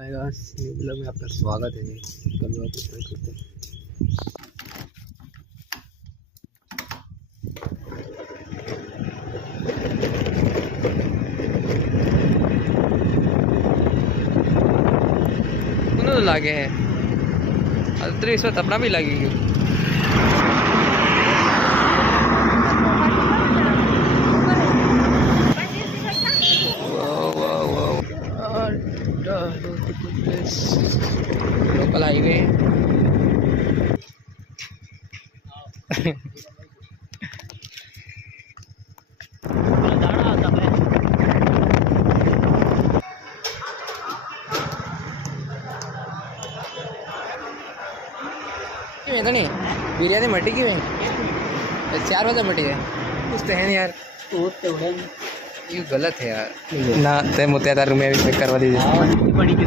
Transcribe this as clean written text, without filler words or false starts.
Hi guys, new blog में आपका स्वागत है। कल वापस ट्राई करते हैं। दोनों तो लागे हैं, अरे इस बार अपना भी लगेगी। लोकल हाईवे तो नहीं बिरयानी मटी की 4 बजे मटी है कुछ तो है नहीं यार, ये गलत है यार ना। ते मुत्या तार में भी करवा दीजिए।